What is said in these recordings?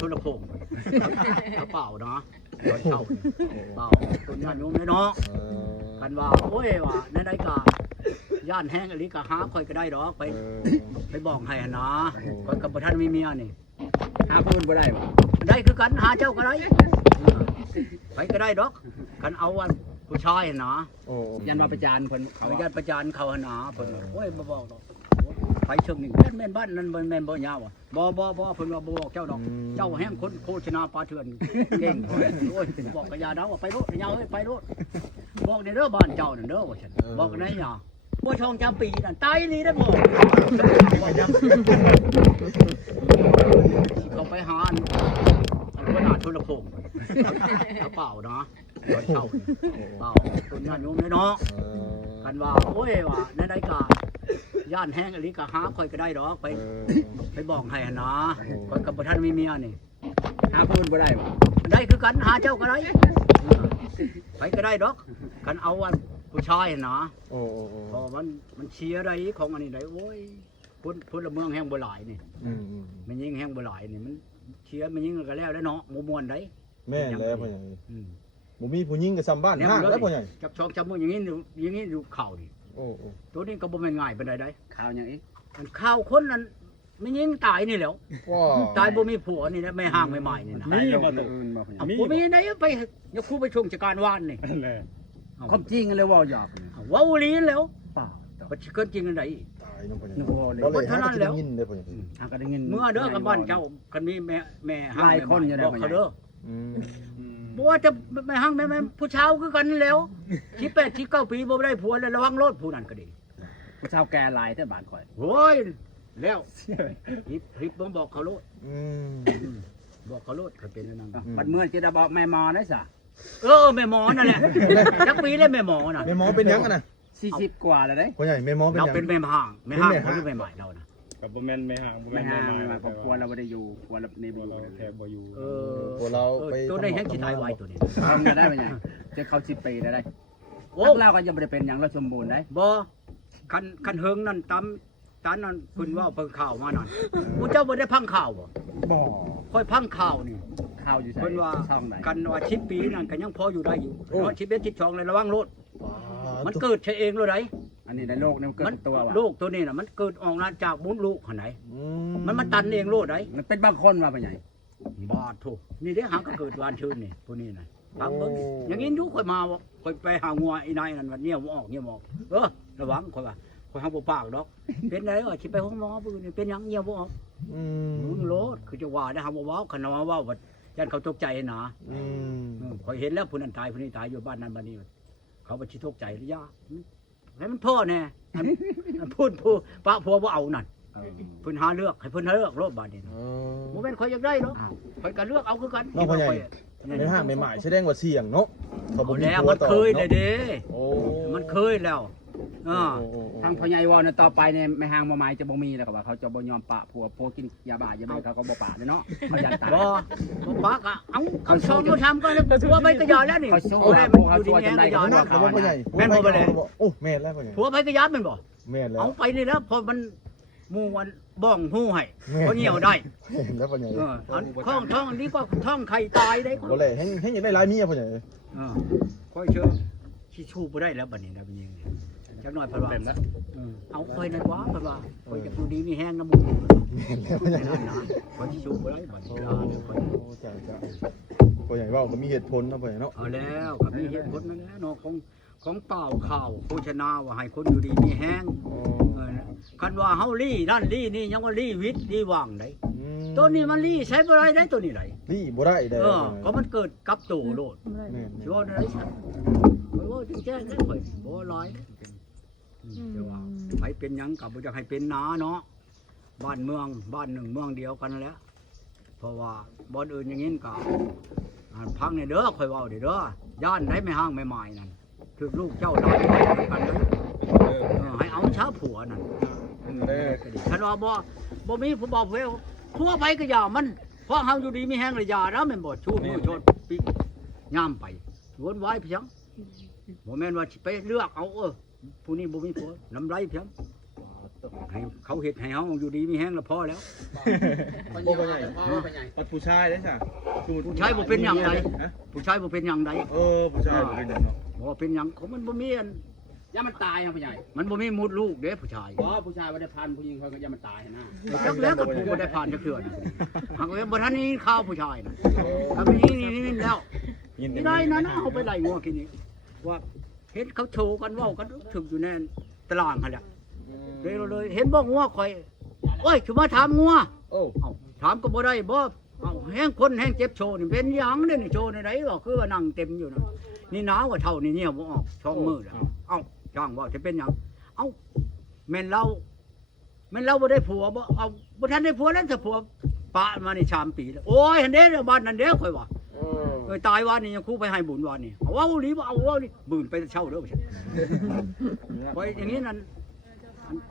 ทุนโคงกระเป๋าเนาะตอนเช้าเปล่าต้นญาติโยมเนาะกันว่าโอ้ยว่าในใดกะย่านแห้งอลิกะหาค่อยก็ได้ดอกไปบอกให้นะค่อยกับท่านมีเมียนี่หาพื้นบ่ได้บ่ได้คือกันหาเจ้าก็ได้ไปก็ได้ดอกกันเอาวันผู้ชายนะยันมาประจานเพิ่นเขายันประจานเขาหนาเพิ่นโอ้ยบ่บอกดอกไปเชิงนี่แม่นบ้านนั้นแม่นบ่ยาวอ่ะบ่เพิ่นว่าบ่บอกเจ้าดอกเจ้าแห้งคนโฆษณาปลาเถื่อนเก่งโอ้ยบอกกะยาดาวว่าไปโลดยาวเอ้ยไปโลดบอกเด้อบ้านเจ้านั่นเด้อว่าฉันบอกกันได้หยังบ่ช่องจำปีนั่นตายนี่ได้บ่เขาไปหาอันขนาดทุนโคงกระเป๋าเนาะตอนเช้าเปล่าต้นญาติโยมเนาะกันว่าโอ้ยว่าในใดกะย่านแห้งอลิกะหาค่อยก็ได้ดอกไปบอกให้นะค่อยกับท่านมีเมียนี่หาพื้นบ่ได้บ่ได้คือกันหาเจ้าก็ได้ไปก็ได้ดอกกันเอาวันผู้ชายนะพอมันเชียร์ได้ของอันนี้ได้โอ้ยพุ่นละเมืองแห้งบ่หลายนี่มันยิงแห้งบ่หลายนี่มันเชียร์มันยิงก็แล้วเนาะบ่ม่วนได้แม่แล้วพ่อใหญ่บ่มีผู้หญิงก็ซ้ำบ้านห้างแล้วพ่อใหญ่จับชองจับมืออย่างนี้อยู่ข่าวนี่ตัวนี้ก็บ่แม่นง่ายปานใดได้ข่าวอย่างอีกข่าวคนนั้นมันยิงตายนี่แหล้วตายบ่มีผัวนี่นะไม่ห่างไม่หมายนี่นะมีบ่ตัวอื่นบ่บ่มีไหนไปอย่าคู่ไปชมจักการวานนี่ความจริงเลยว่าหยอกว้าวลีแล้วเปล่าบ่เกินจริงอันใดตายน้องพ่อใหญ่บ่เท่านั้นแล้วก็ได้ยินเมื่อเด้อกับบ้านเจ้าคันมีแม่หลายคนอยู่ได้บ่เขาเด้อบ่ว่าจะไม่ห่างแม่ผู้ชาวคือกันแล้ว18 19ปีบ่ได้ผัวแล้วระวังรถผู้นั้นก็ดีผู้ชาวแก่หลายแต่บ้านข่อยโอ้ยแล้วฮิปบ่บอกเขาโลดบอกเขาโลดเขาเป็นนั่นบัดเมื่อจะได้บอกแม่หมอได้ซะแม่หมอนั่นแหละจักปีแล้วแม่หมอน่ะแม่หมอเป็นยังน่ะ40กว่าแล้วเด้พ่อใหญ่แม่หมอเป็นยังเราเป็นแม่ห่างหรือแม่ใหม่เราน่ะกับบ่แม่นแม่ห่างบ่แม่นแม่ใหม่ครอบครัวเราบ่ได้อยู่ครัวเราในบ่อยู่แทบบ่อยู่พวกเราไปตัวได้แฮงสิตายไวตัวนี้ทำได้เป็นยังจะเข้า10 ปีได้โอ้เราก็ยังบ่ได้เป็นหยังเราสมบูรณ์ได้บ่คันเฮิงนั่นตานนั่นเพิ่นว่าเพิ่นข่าวมานั่นผู้เจ้าบ่ได้พังข่าวบ่ค่อยพังข่าวนี่ข่าวอยู่ไสเพิ่นว่ากันว่า10 ปีนั่นก็ยังพออยู่ได้อยู่เพราะ11 12เลยระวังรถมันเกิดใช่เองเลยไดอันนี้ในโลกนี่มันเกิดตัวว่ะโลกตัวนี้น่ะมันเกิดออกมาจากมุดลูกหั่นไหนมันตันเองโลดไดมันเป็นบางคนว่าเป็นไงบาดโถนี่เด้หาก็เกิดวานชื่นนี่พวกนี้น่ะฟังเบิ่งอย่างงี้อยู่ค่อยมาค่อยไปหางัวอีนายนั่นว่าเนี่ยบ่ออกระวังค่อยว่าค่อยเฮาบ่ปากดอกเป็นไดสิไปห้องหมอมื้อนี้เป็นหยังเนี่ยบ่ออกมึงโลดคือจะว่าได้เฮาบ่เว้าคันว่าเว้าว่ายันเขาตกใจนะค่อยเห็นแล้วผู้นั้นตายผู้นี้ตายอยู่บ้านนั้นบ้านนี้เขาบ่สิตกใจหรือยาให้มันพ่อแน่พูดปะผัวบ่เอานั่นเพิ่นหาเลือกให้เพิ่นเลือกโลดบาดนี้บ่แม่นข่อยอยากได้เนาะข่อยก็เลือกเอาคือกันน้องพ่อใหญ่ในห้างใหม่ๆแสดงว่าเสี่ยงเนาะเขาบ่แล้วมันเคยเลยเด้มันเคยแล้วทางพ่อใหญ่ว่าต่อไปเนี่ยไม่ห่างบ่หมายจะบ่มีแล้วก็ว่าเขาจะบ่ยอมปะผัวโพกินยาบ้ายาบ้าเขาก็บ่ปะเนาะเขายันตายบ่ปะก็เอาชอบบ่ทำก็ผัวไปก็ยอแล้วนี่เขาสู้แล้วเขาช่วยจนได้เขาพ่อใหญ่แม่นบ่บ่เลยโอ้แม่นแล้วพ่อใหญ่ผัวไปก็ยอแม่นบ่แม่นแล้วเอาไปนี่แล้วพอมันหมู่วันบ้องฮู้ให้บ่เหี่ยวได้แล้วพ่อใหญ่ท้องนี้ก็ท้องไข่ตายได้บ่เลยเฮ็ดอยากได้หลายเมียพ่อใหญ่ค่อยเชื่อสิชูบ่ได้แล้วบัดนี้นะเป็นยังจักหน่อยเพิ่นว่าเอาค่อยนั่นว่าเพิ่นว่าค่อยจะอยู่ดีมีแห้งน้ำมูกแล้วพ่อใหญ่นะค่อยสิชูบ่ได้บัดนี้ค่อยจ้ะพ่อใหญ่ว่าก็มีเหตุผลเนาะพ่อใหญ่เนาะเอาแล้วก็มีเหตุผลนั่นแหละเนาะของเปล่าข่าวโฆษณาว่าให้คนอยู่ดีมีแห้งคันว่าเฮาลี่นั่นลี่นี่ยังว่าลี่วิทย์ลี่ว่างได้ตัวนี้มันลี่ใช้บ่ได้ได้ตัวนี้ไหนลี่บ่ได้ได้ก็มันเกิดกับตัวโลดสิว่าได้ซั่นบ่ถึงแจ้งได้ข่อยบ่ร้อยแต่ว่าใครเป็นหยังก็บ่อยากให้เป็นนาเนาะบ้านเมืองบ้านหนึ่งเมืองเดียวกันแล้วเพราะว่าบ่อนอื่นอย่างนี้ก็พังนี่เด้อข่อยเว้าเด้อย่านได้ไม่ห่างไม่หมายนั่นคือลูกเจ้าได้กันเลยให้เอาช้าผัวนั่นฉันว่าบ่มีผู้บอกผัวไปก็อย่ามันเพราะเฮาอยู่ดีมีแห้งเลยอย่าแล้วแม่นบ่ชูมือชดปีย่ามไปวนไว้เพียงบ่แม่นว่าไปเลือกเอาผู้นี้บ่มีผัวน้ำไรเพียง ให้เขาเฮ็ดให้เฮาอยู่ดีมีแห้งแล้วพอแล้ว บ่ไปไหน พ่อไปไหน ปัดผู้ชายได้จ้ะ ผู้ชายบ่เป็นหยังใด ฮะ ผู้ชายบ่เป็นหยังใด ผู้ชายบ่เป็นหยังเนาะ บ่เป็นหยังเขามันบ่มีอัน ย่ามันตายครับผู้ใหญ่ มันบ่มีมดลูกเด้ผู้ชาย เพราะผู้ชายว่าได้พันผู้หญิงเขาก็ย่ามันตายนะ จักแล้วก็ผู้บ่ได้ผ่านจักเทื่อนะหากว่าบ่ทันนี้ข่าวผู้ชายน่ะถ้าเป็นนี่แล้วไม่ได้นะเอาไปไล่งัวกินนี่ว่าเห็นเขาโชว์กันเว้ากันถึกอยู่ในตารางหั่นแหละเลยเห็นบ่งัวข่อยโอ้ยคือมาถามงัว โอ้ เอ้าถามก็บ่ได้บ่เอ้าแห้งคนแห้งเจ็บโชว์นี่เป็นหยังเด้นี่โชว์ในไหนบ่คือว่านั่งเต็มอยู่น่ะนี่หนาวว่าเท่านี่เนี่ยบ่ออกช่องมือแล้วเอ้าจ้างว่าจะเป็นหยังเอ้าแม่นเราบ่ได้ผัวบ่เอาบ่ทันได้ผัวแล้วถ้าผัวปะมานี่3ปีแล้วโอ้ยหันเด้บ้านนั้นเด้ข่อยว่าตายวันนี้ยังครูไปให้บุญวันนี้เอาเว้าหลีบ่เอาเว้านี่บืนไปเช่าเด้อบ่ใช่ไว้อย่างนี้นั่น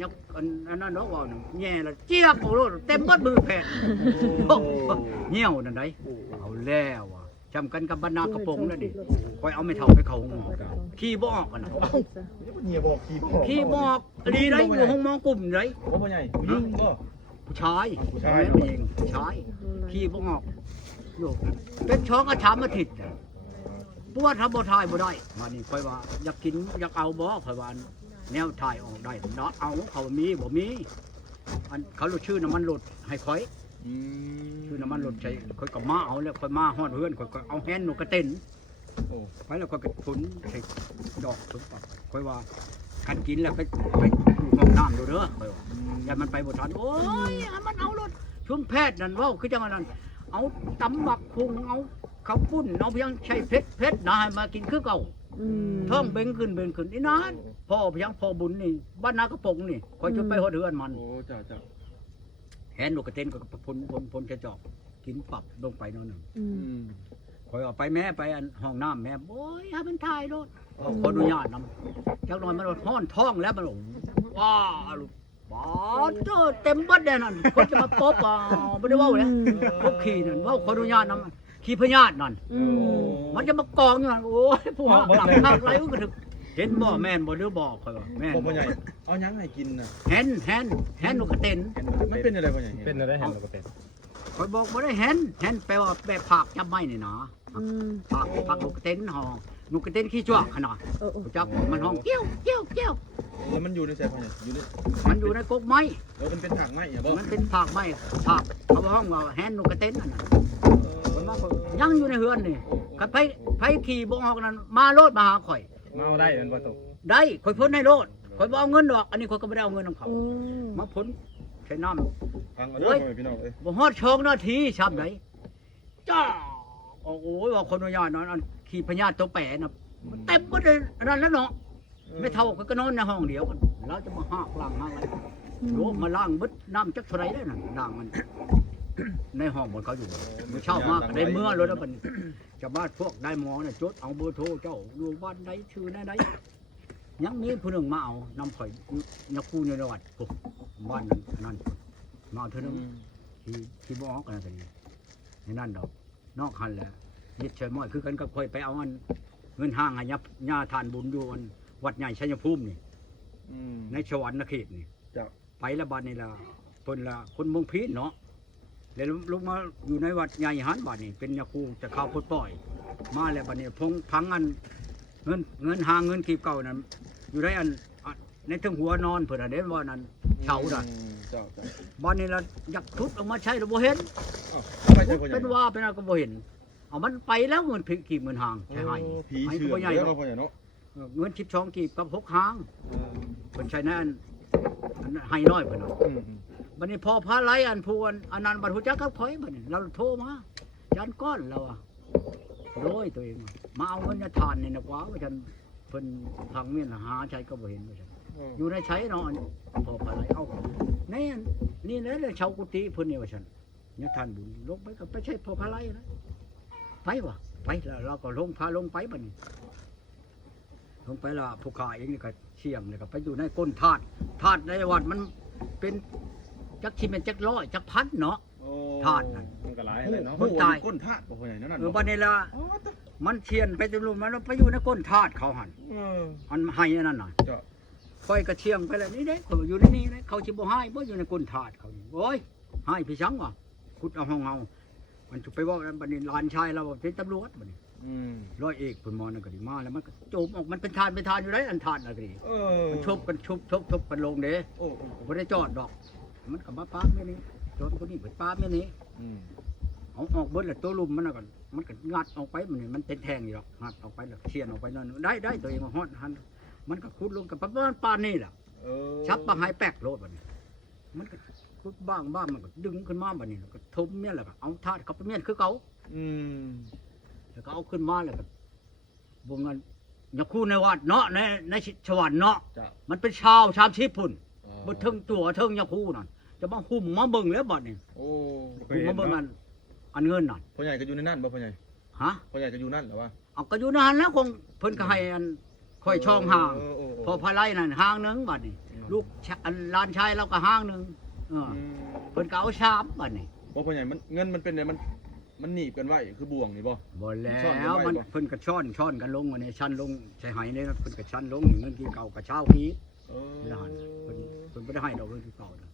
ยักอันนั้นเนาะว่านี่แย่ละเจี๊ยบโอ้โหเต็มเบิดมือแผ่นเหี่ยวนั่นไดเอาแล้วอ่ะจำกันกับบรรณากระโปรงนั่นดิคอยเอาไม่เท่าไปเข้าห้องหมอขี้บ่ออกกันนะ เมียบอกขี่บ่ ขี้บ่ออกดีไรอยู่ห้องหมอกลุ่มไร บ่พ่อใหญ่ผู้หญิงบ่ ผู้ชาย ผู้ชาย เองผู้ชายขี้บ่ออกอยู่เป็นช้องกระชามอาทิตย์ปวดทำบ่ทายบ่ได้มานี่คอยว่าอยากกินอยากเอาบ่คอยว่าแนวถ่ายออกได้เนาะเอาเขามีบ่มีอันเขาชื่อน้ำมันหลดให้คอยชื่อน้ำมันหลดใช้คอยก็มาเอาแล้วคอยมาฮอดเฮือนคอยก็เอาแฮนหนูกระเต็น โอ้ ไปแล้วก็ทุนใช้ดอกทุนปักคอยว่ากันกินแล้วไปดูห้องน้ำดูเด้อคอยว่าอย่ามันไปบ่ทันโอ้ยมันเอารถช่วงแพทย์นั่นเว้าคือจังนั้นเอาตำบักคุงเอาข้าวปุ้นเอาเพียงใช้เพชรนะให้มากินคือเก่าท้องเบ่งขึ้นนี่นะพ่อเพียงพ่อบุญนี่บ้านนากระปงนี่คอยจะไปหอดเฮือนมัน โอ้เจ้า แหนลูกกระเต็นก็พ้นจะจอกกินปรับลงไปนั่นน่ะคอยออกไปแม่ไปอันห้องน้ำแม่โอ้ยให้มันถ่ายรถขออนุญาตนำจักหน่อยมันห้อนท้องแล้วมันว้าลูกบอดเต็มบัดแน่นั่นคนจะมาป๊อบไม่ได้ว่าเลยพวกขี่นั่นว่าขออนุญาตนำขี่พญาตนั่นมันจะมากองอยู่นั่นโอ้ยผู้หักหลังหักไรก็ถึงเห็นบ่แม่นบ่หรือบ่คอยว่าแม่น พ่อใหญ่เอาหยังให้กินน่ะ แฮนลูกกระเต็น มันเป็นอะไรพ่อใหญ่ เป็นอะไรเห็นเราก็เป็น คอยบอกบ่ได้แฮนแปลว่าแบบผักจำไม่นี่นะผักลูกกระเต็นห่อลูกกระเต็นขี้จ้วขนาดจับมันห้องเกี้ยว แล้วมันอยู่ในใส่พ่อใหญ่อยู่ใน มันอยู่ในกกไม้ แล้วมันเป็นถังไม้เหรอบ่ มันเป็นผักไม้ผักเขาห้องว่าแฮนลูกกระเต็นนั่นน่ะยังอยู่ในเฮือนนี่กับไผขี่บ่ออกนั่นมาโลดมาหาข่อย เมาได้มันประตู ได้ข่อยพ้นให้โลดข่อยบ่เอาเงินดอกอันนี้ข่อยก็บ่ได้เอาเงินของเขามาพ้นใช้น้ำ ฟังเอาเด้อพี่น้องเอ้ย บ่ฮอดช่องนาทีช้ำไหนจ้าโอ้โหว่าคนวิญญาณนั้นขี่พญาตัวแปรน่ะมันเต็มหมดเลยนั่นแล้วเนาะไม่เท่าก็นอนในห้องเดียวกันเราจะมาหากล้างอะไรโยมมาล้างบึดน้ำจักเท่าไรได้น่ะล้างมัน ในห้องบนเขาอยู่มื้อเช้ามากได้เมื่อรถแล้วมันจะบ้านพวกได้หมอน่ะจดเอาเบอร์โทรเจ้าอยู่บ้านใดชื่อใดยังมีผู้หนึ่งมาเอานำข่อยนักกู้ในวัดบ้านนั้นมาเอาเท่านึง ที่บ่ออกกันนี่นั่นดอกนอกหันแหละยึดเฉยม้อยคือกันกับคอยไปเอาอันเงินห้างให้ยับญาทานบุญอยู่อันวัดใหญ่ชัยภูมินี่ในสวรรค์นเขตนี่ไปละบัดนี่ละเพิ่นละคนเมืองพีนเนาะแล้วลูกมาอยู่ในวัดใหญ่หันบัดนี่เป็นยาคูจะเข้าพุทธปล่อยมาแล้วบัดนี้พงพังอันเงินห้างเงินกีบเก่านั้นอยู่ในอันในถึงหัวนอนเพิ่นเด้ว่านั้นเฉาน่ะบ้านนี้เราอยากทุบออกมาใช้เราบ่เห็นเป็นว่าเป็นอะไรก็บ่เห็นเอามันไปแล้วเงินกีบเงินหางใช่ไหม ผีเชื่อ ใหญ่ พ่อใหญ่เนาะ เงิน12กีบกับ6หางเป็นใช้นั่นให้น้อยเพิ่นบัดนี้พอพาไหลอันพวนอันนั้นบัดฮู้จักกับข่อยบัดนี้เราโทรมาจานก้อนเราอ่ะโดยตัวเองมาเอาเงินทานนี่นะกว่าว่าฉันเพิ่นทางเมียนหาใช้ก็บ่เห็นว่าฉันอยู่ในใช้เนาะพอพาไหลเอานี่แหละชาวกุฏิเพิ่นนี่ว่าฉันเนี่ยท่านบุญลงไปก็ไปใช้พอพาไหลนะไปวะไปแล้วเราก็ลงพาลงไปบัดนี้ลงไปแล้วผู้ข่าเองนี่ก็เชี่ยงเลยก็ไปอยู่ในก้นธาตุในวัดมันเป็นจักชิมเป็นจักร้อยจักพันเนาะธาตุนั่น มันก็หลายเลยเนาะ คนตาย ก้นธาตุพ่อใหญ่นั่น บัดนี้ละมันเชียนไปจนรู้มันไปอยู่ในก้นธาตุเขาหันอันให้นั่นน่ะ ค่อยกระเชียงไปแล้วนี่เด้เขาอยู่ในนี่นะเขาสิบ่ให้บ่อยู่ในก้นถาดเขานี่โอ้ยให้พี่ชังว่ะขุดเอาห้องเฮามันจะไปว่าบัดนี้หลานชายเราเป็นตำรวจบัดนี้ ร้อยเอกเพิ่นมอนั่นก็ดีมาแล้วมันก็โจมออกมันเป็นทานอยู่ได้อันทานน่ะก็ดีมันชุบกันชุบกันลงเด้ โอ้ บ่ได้จอดดอก มันก็มาปาแม่นี้จอดคนนี้ไปปาแม่นี้เอาออกเบิดแล้วตัวลุมมันน่ะก็มันก็งัดออกไปมันเป็นแทงอยู่ดอกงัดออกไปแล้วเชียนออกไปนั่นได้ตัวเองมาฮอดหันมันก็ขุดลงกับประมาณปานนี้ล่ะชับปางหายแป๊กโลดบัดนี้มันก็ขุดบ้างมันก็ดึงขึ้นมาบัดนี้ก็ทุบเมียแล้วก็เอาธาตุเขาไปเมียนคือเก่าแล้วก็เอาขึ้นมาแล้วก็วงเงินอย่าคู่ในวัดเนาะในสวรรค์เนาะมันเป็นชาวชามชีพพุ่นบ่ถึงตัวถึงอย่าคู่นั่นจะมาหุ่มมาเบิ่งแล้วบัดนี้ โอ้ หุ่มมาเบิ่งอันเงินนั่น พ่อใหญ่ก็อยู่ในนั่นบ่พ่อใหญ่ ฮะ พ่อใหญ่ก็อยู่นั่นเหรอวะ เอาก็อยู่นานแล้วคงเพิ่นก็ให้อันค่อยช่องห่างพอพลายนั่นห่างนึงบัดนี้ลูกอันหลานชายเราก็ห่างนึงเพิ่นก็เอาชามบัดนี้ บ่พ่อใหญ่มันเงินมันเป็นไงมันหนีบกันไว้คือบ่วงนี่บ่ บ่แล้วมันเพิ่นก็ช้อนกันลงวันนี้ชั้นลงใช้ไหนี่เพิ่นก็ชั้นลงเงินที่เก่าก็เช้าพีแล้วหั่นเพิ่นบ่ได้ให้ดอกเงินที่เก่านะ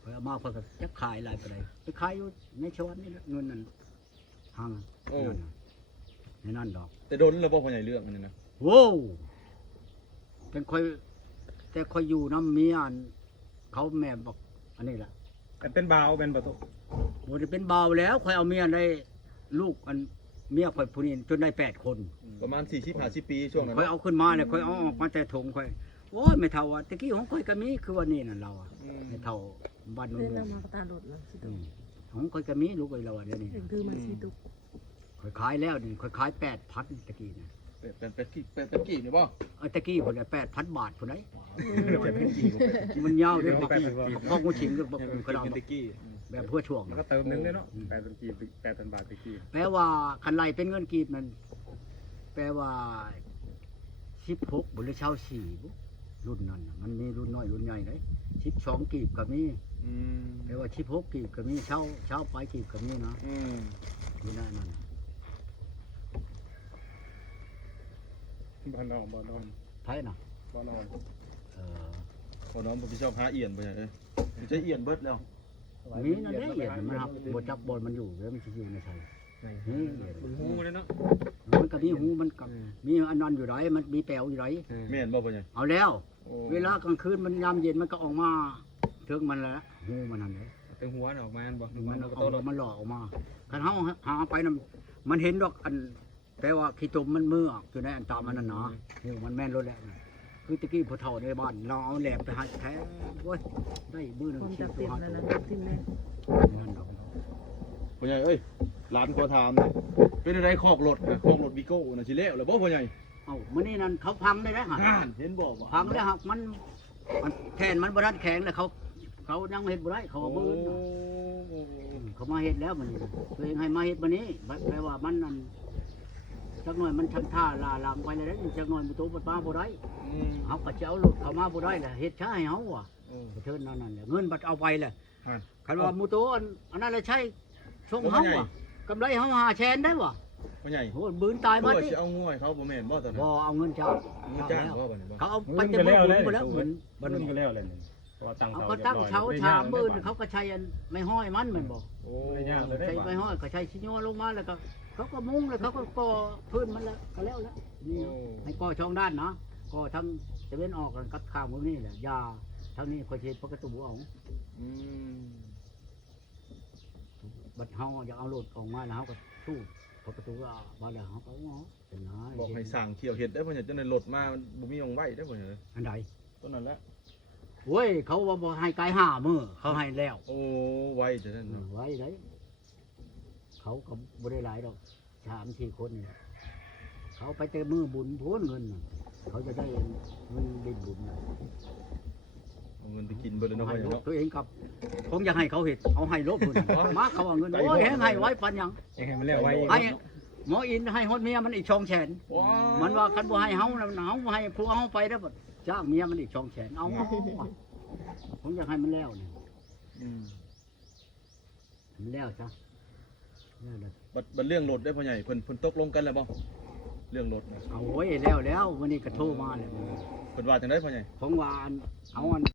เพิ่นเอามาเพิ่นก็จะขายหลายปานใดไปขายอยู่ในชวนนี่เงินนั่นห่างในนั่นดอก แต่โดนแล้วบ่พ่อใหญ่เรื่องอันนี้นะ โว้วแต่ค่อยอยู่น้ำเมียอันเขาแม่บอกอันนี้ล่ะ กันเป็นบ่าวเป็นบ่ตุ บ่ได้เป็นเบาแล้วค่อยเอาเมียได้ลูกอันเมียค่อยผู้นี้จนได้8 คน ประมาณ40-50ปีช่วงนั้น ค่อยเอาขึ้นมาเนี่ยค่อยเอาออกมาแต่ถุงค่อยโอ้ยไม่เท่าว่าตะกี้ของค่อยก็มีคือว่านี่น่ะเราอ่ะไม่เท่าบ้านนู้น เล่นแล้วมากระตาหลดแล้วสิตุก ของค่อยก็มีลูกไอ้เราอ่ะเดี๋ยวนี้ ถึงคือมาสิตุก ค่อยขายแล้วนี่ค่อยขาย8,000ตะกี้น่ะ เป็นกี่นี่บ่ ตะกี้พุ่นน่ะ8,000 บาทพุ่นไหนมันยาวเด้ตะกี้พ่อกูชิงก็บ่คือเราแบบเพื่อช่วง แล้วก็เติมนึงเลยเนาะ8,000กีบ8,000 บาทตะกี้ แปลว่าคันไล่เป็นเงินกีบมันแปลว่า16บุหรือเช่า4บุรุ่นนั้นน่ะมันมีรุ่นน้อยรุ่นใหญ่เลย12กีบก็มีแปลว่า16กีบก็มีเช่าไปกีบก็มีนะนี่นั่นน่ะ บ่นอน ไผน่ะ บ่นอน พ่อน้องบ่พี่ชอบหาเอียนพ่อใหญ่เอ้ยมันจะเอียนเบิดแล้ว มีนั่นแหละเอียดมันครับบ่จักบอลมันอยู่แล้วมันสิอยู่ในไสนี่เอียด หูเลยเนาะ มันก็มีหูมันก็มีอันนั้นอยู่ไหนมันมีแปลวอยู่ไหน แม่นบ่พ่อใหญ่ เอาแล้ว เวลากลางคืนมันยามเย็นมันก็ออกมาถึงมันแล้วหูมันนั่นแหละ ตึงหัวน่ะออกมาบ่ มัน ก็ เอา โตดอก มันหลอกออกมาคันเฮาหาไปนำมันเห็นดอกอันแต่ว่าขี้ตุ่มมันมือออกอยู่ในอันตามมันนั่นนะหูมันแม่นรถแล้วคือตะกี้พอเฒ่าในบ้านเราเอาแหลมไปหาแท้โอ้ยได้มือนึง ความ ขี้ จับ ตั เต็ ว ม หา แล้ว ตัว นะทิมแม่ นั่นดอก พ่อใหญ่เอ้ยร้านขอถามนี่เป็นอะไรคอกรถนะคอกรถวิโก้น่ะสิแล้วแล้วบ่พ่อใหญ่ เอ้ามื้อนี้นั่นเขาพังได้แล้วฮะ เห็นบ่บ่ พังแล้วฮะมันแทนมันบ่ทันแข็งแล้วเขายังเฮ็ดบ่ได้เขาเอามือน่ะเขามาเฮ็ดแล้วมันตัวเองให้มาเฮ็ดมื้อนี้แปลว่ามันนั่นจักหน่อยมันชักท่าลาลางไปแล้วจักหน่อยมันโตบ่มาบ่ได้เฮาก็จะเอารถเข้ามาบ่ได้แหละเฮ็ดช้าให้เฮาว่ะเชิญนั่นแหละเงินบัดเอาไปแหละคันว่ามูโตอันนั้นเลยใช้ส่งเฮาว่ะกำไรเฮา5แสนได้ว่ะ พ่อใหญ่ โหบืนตายมา พ่อ ดิ สิเอางูให้เขาบ่แม่นบ่ตอนนั้น บ่เอาเงินเจ้า งูจ้างบ่บัดนี้บ่ เขาเอาไปเต็มมือบุญหมดแล้วเหมือน บ่นึงก็แล้วเลยนี่เพราะว่าตั้ง เอา เสา ก็ตั้งเสาชามมือเขาก็ใช้อันไม่ห้อยมันเหมือนบอก โอ้ ไม่ยากเลยได้ ใช้ บ่ ไม่ห้อยก็ใช้ชิ้นโยลงมาแล้วก็เขาก็มุ้งแล้วเขาก็ก่อพื้นมันแล้วก็แล้วนี่ให้ก่อช่องด้านนะก่อทั้งจะเว้นออกกันกับข้าวมือนี่แหละยาทั้งนี้คอยเช็ดปกติเอา บัดเฮาอยากเอารถออกมาแล้วเฮาก็สู้ปกติก็บ่แล้วเฮาก็เอาเป็นน้อย บอกให้สั่งเขียวเห็ดได้พ่อใหญ่จนในรถมามันบ่มีหยังไว้ได้พ่อใหญ่ อันใด ต้นนั้นแหละ โอ้ยเขาว่าบ่ให้ไกล5 มื้อเขาให้แล้ว โอ้ไว้จะนั่นเนาะ ไว้ได้เขาก็บ่ได้หลายดอก3-4 คนนี่เขาไปแต่มือบุญพ้นเงินน่ะเขาจะได้เงินเป็นบุญน่ะ เอาเงินไปกินเบิดเลยเนาะพ่ ให้ อใหญ่ ลูก เนาะ ตัวเองกับคงอยากให้เขาเฮ็ดเอาให้ลบพุ่นน่ะมาเขาเอาเงินโอ้ยแฮงให้ไว้ปันหยัง ให้มันแล้วไว้ ให้หมออินให้ฮอดเมียมันอีก2แสน ว้า มันว่าคันบ่ให้เฮาน่ะเฮาบ่ให้ผู้เอาไปแล้วบ่จ้างเมียมันอีก2แสนเอาผมอยากให้มันแล้วนี่ มันแล้วจ้ะแล้วเลย บัดเรื่องรถได้พ่อใหญ่เพิ่นตกลงกันแล้วบ่ เรื่องรถนะ เอาไว้แล้ววันนี้ก็โทรมาเลย เพิ่นว่าจังได๋พ่อใหญ่ ของว่าเอาอัน